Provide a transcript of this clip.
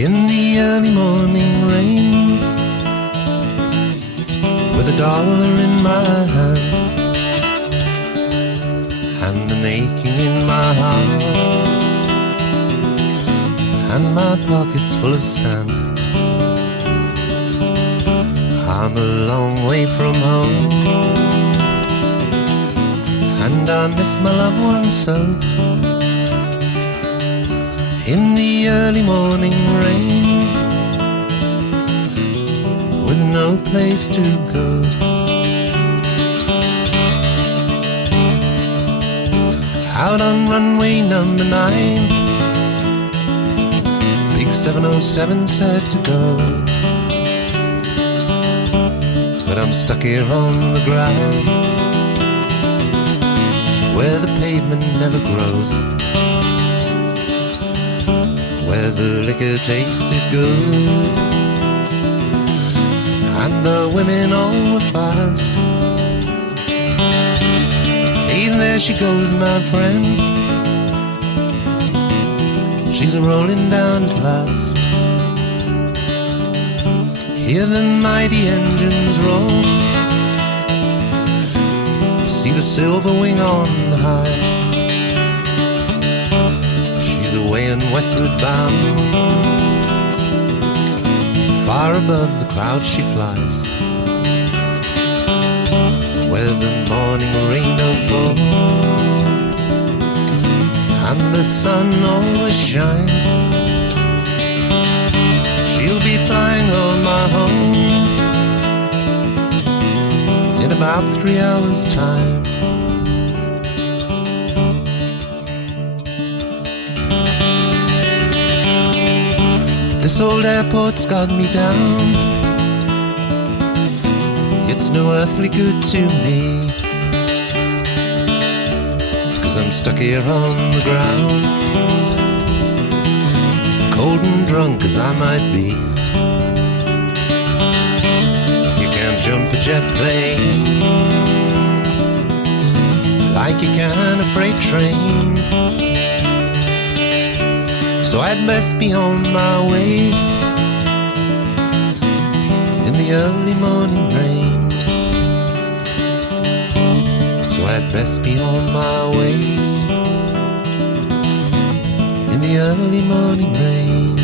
In the early morning rain, with $1 in my hand and an aching in my heart, and my pockets full of sand. I'm a long way from home, and I miss my loved ones so. In the early morning rain, with no place to go, out on runway number 9, big 707 said to go, but I'm stuck here on the grass, where the pavement never grows, where the liquor tasted good, and the women all were fast. Hey, there she goes, my friend, she's a-rolling down at last. Hear the mighty engines roar, see the silver wing on high. She's away and westward bound, far above the clouds she flies, where the morning rain don't fall, and the sun always shines. She'll be flying home, my home, in about 3 hours' time. This old airport's got me down, it's no earthly good to me, 'cause I'm stuck here on the ground, cold and drunk as I might be. You can't jump a jet plane like you can a freight train, so I'd best be on my way in the early morning rain. So I'd best be on my way in the early morning rain.